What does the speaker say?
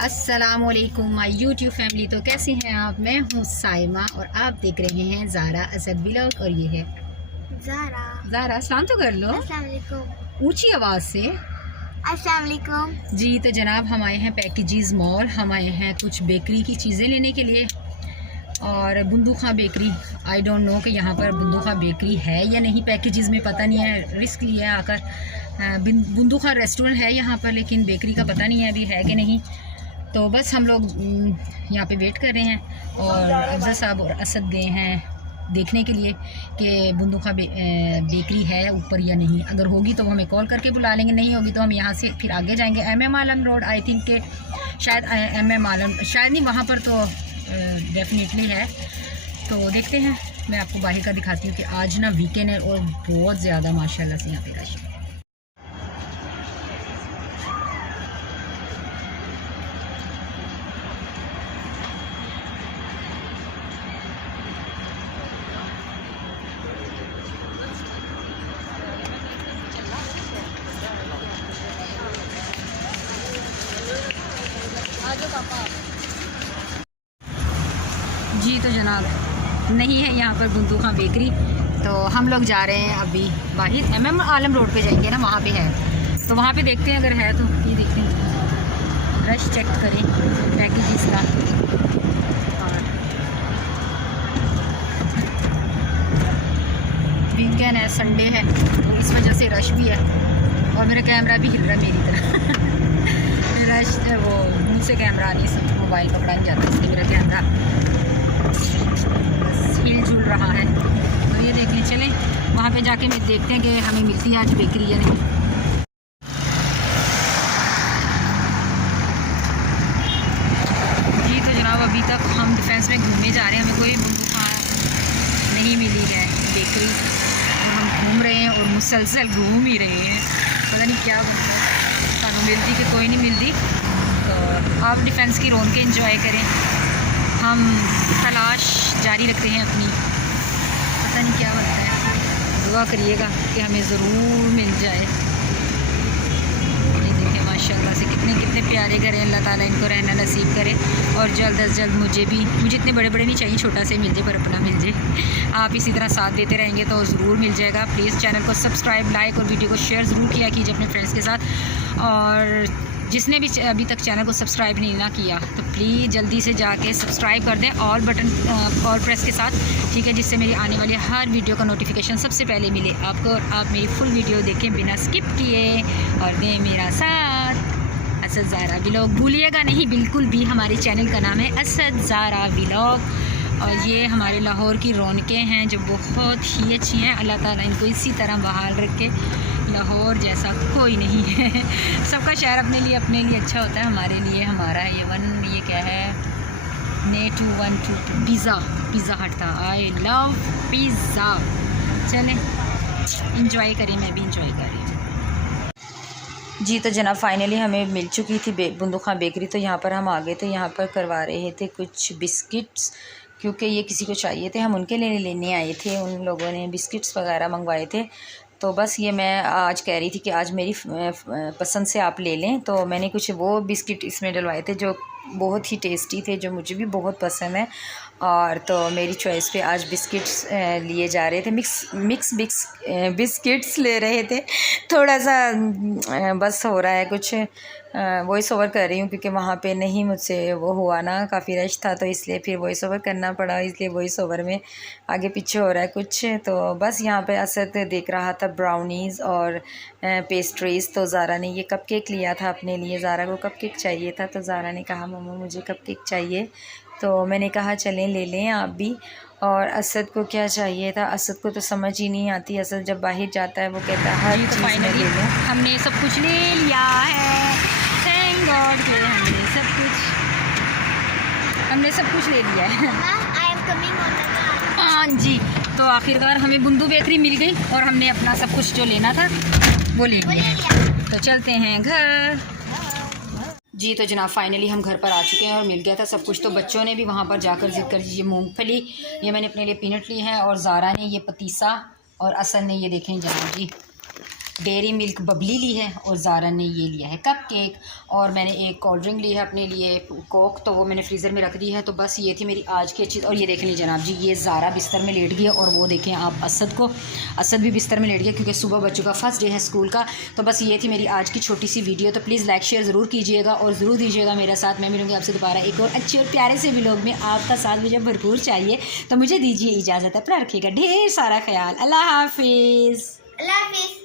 अस्सलामुअलैकुम my YouTube family. तो कैसी हैं आप? मैं हूँ साइमा और आप देख रहे हैं ज़ारा असद व्लॉग। और ये है ज़ारा। सलाम तो कर लो अस्सलाम वालेकुम। ऊंची आवाज़ से। अस्सलाम वालेकुम। जी तो जनाब हम आए हैं पैकेजेस मॉल। हम आए हैं कुछ बेकरी की चीज़ें लेने के लिए। और बुंदूखा बेकरी, आई डोंट नो कि यहाँ पर बुंदूखा बेकरी है या नहीं। पैकेजेस में पता नहीं है, रिस्क लिया आकर। बुंदूखा रेस्टोरेंट है यहाँ पर, लेकिन बेकरी का पता नहीं है अभी है कि नहीं। तो बस हम लोग यहाँ पे वेट कर रहे हैं और अफजल साहब और असद गए हैं देखने के लिए कि बुंदूखा बेकरी है ऊपर या नहीं। अगर होगी तो वो हमें कॉल करके बुला लेंगे, नहीं होगी तो हम यहाँ से फिर आगे जाएंगे MM Alam road. I think के शायद MM आलम, शायद नहीं, वहाँ पर तो डेफिनेटली है। तो देखते हैं, मैं आपको बाहर का दिखाती हूँ कि आज ना वीकेंड है और बहुत ज़्यादा माशाल्लाह से यहाँ पे रश है। जी तो जनाब नहीं है यहाँ पर बुंदूखा बेकरी, तो हम लोग जा रहे हैं अभी बाहर। MM आलम रोड पे जाएंगे ना, वहाँ पे है। तो वहाँ पे देखते हैं, अगर है तो ये देखते हैं, रश चेक करें पैकेजेस का। और वीकेंड है, संडे है, तो इस वजह से रश भी है। और मेरा कैमरा भी हिल रहा है मेरी तरह रश वो मुँह से कैमरा नहीं, मोबाइल पकड़ा नहीं जाता, इसलिए मेरा कैमरा हिल झूल रहा है। तो ये देखने चलें, वहाँ पे जाके मैं देखते हैं कि हमें मिलती है आज बेकरी या नहीं। जी तो जनाब अभी तक हम डिफेंस में घूमने जा रहे हैं, हमें कोई बुंदूखा नहीं मिली है बेकरी। और हम घूम रहे हैं और मुसलसल घूम ही रहे हैं, पता नहीं क्या बनता है, सानू मिलती कि कोई नहीं मिलती। तो आप डिफेंस की रौनक इंजॉय करें, हम तलाश जारी रखते हैं अपनी, पता नहीं क्या बनता है। दुआ करिएगा कि हमें ज़रूर मिल जाए। ये देखें माशाल्लाह से कितने कितने प्यारे घर हैं, अल्लाह ताला इनको रहना नसीब करे। और जल्द अज जल्द मुझे इतने बड़े बड़े नहीं चाहिए, छोटा से मिल जाए पर अपना मिल जाए। आप इसी तरह साथ देते रहेंगे तो ज़रूर मिल जाएगा। प्लीज़ चैनल को सब्सक्राइब, लाइक और वीडियो को शेयर ज़रूर किया कीजिए अपने फ्रेंड्स के साथ। और जिसने भी अभी तक चैनल को सब्सक्राइब नहीं ना किया तो प्लीज़ जल्दी से जाके सब्सक्राइब कर दें, ऑल बटन ऑल प्रेस के साथ, ठीक है, जिससे मेरी आने वाली हर वीडियो का नोटिफिकेशन सबसे पहले मिले आपको। और आप मेरी फुल वीडियो देखें बिना स्किप किए और दें मेरा साथ। असद ज़ारा व्लॉग भूलिएगा नहीं बिल्कुल भी, हमारे चैनल का नाम है असद ज़ारा व्लॉग। और ये हमारे लाहौर की रौनकें हैं जो बहुत ही अच्छी हैं। अल्लाह ताला इनको इसी तरह बहाल रखे, लाहौर जैसा कोई नहीं है। सबका शहर अपने लिए अच्छा होता है, हमारे लिए हमारा है ये क्या है, ने 212 पिज़्ज़ा हट था। I love pizza. चलें इंजॉय करें, मैं भी इंजॉय कर रही हूँ। जी तो जनाब फाइनली हमें मिल चुकी थी बुंदूखा बेकरी। तो यहाँ पर हम आ गए थे, यहाँ पर करवा रहे थे कुछ बिस्किट्स, क्योंकि ये किसी को चाहिए थे, हम उनके लिए लेने आए थे। उन लोगों ने बिस्किट्स वगैरह मंगवाए थे। तो बस ये मैं आज कह रही थी कि आज मेरी पसंद से आप ले लें। तो मैंने कुछ वो बिस्किट इसमें डलवाए थे जो बहुत ही टेस्टी थे, जो मुझे भी बहुत पसंद है। और तो मेरी चॉइस पे आज बिस्किट्स लिए जा रहे थे, मिक्स बिस्किट्स ले रहे थे। थोड़ा सा बस हो रहा है कुछ, वॉइस ओवर कर रही हूँ क्योंकि वहाँ पे नहीं मुझसे वो हुआ ना, काफ़ी रश था, तो इसलिए फिर वॉइस ओवर करना पड़ा, इसलिए वॉइस ओवर में आगे पीछे हो रहा है कुछ। तो बस यहाँ पे असद देख रहा था ब्राउनीज़ और पेस्ट्रीज़। तो ज़ारा ने ये कपकेक लिया था अपने लिए, ज़ारा को कपकेक चाहिए था, तो ज़ारा ने कहा मम्मा मुझे कपकेक चाहिए। तो मैंने कहा चलें ले लें आप भी। और असद को क्या चाहिए था, असद को तो समझ ही नहीं आती, असद जब बाहर जाता है वो कहता है हर चीज़ में ले लो। हमने सब कुछ ले लिया है, थैंक गॉड के हमने सब कुछ ले लिया है। हाँ जी, तो आखिरकार हमें बुंदू बेकरी मिल गई और हमने अपना सब कुछ जो लेना था वो ले लिया। तो चलते हैं घर। जी तो जनाब फाइनली हम घर पर आ चुके हैं और मिल गया था सब कुछ। तो बच्चों ने भी वहाँ पर जाकर जिद कर ये मूंगफली, ये मैंने अपने लिए पीनट ली है, और ज़ारा ने ये पतीसा, और असद ने ये देखें जनाब जी डेयरी मिल्क बबली ली है और ज़ारा ने ये लिया है कप केक, और मैंने एक कोल्ड ड्रिंक ली है अपने लिए कोक, तो वो मैंने फ्रीज़र में रख दी है। तो बस ये थी मेरी आज की चीज़। और ये देख लीजिए जनाब जी, ये ज़ारा बिस्तर में लेट गया, और वो देखें आप असद भी बिस्तर में लेट गया क्योंकि सुबह बच्चों का फर्स्ट डे है स्कूल का। तो बस ये थी मेरी आज की छोटी सी वीडियो। तो प्लीज़ लाइक शेयर ज़रूर कीजिएगा और ज़रूर दीजिएगा मेरा साथ। मैं मिलूँगी आपसे दोबारा एक और अच्छे और प्यारे से व्लॉग में। आपका साथ मुझे भरपूर चाहिए, तो मुझे दीजिए इजाज़त। अपना रखिएगा ढेर सारा ख्याल। अल्लाह हाफिज़। अल्लाह हाफिज़।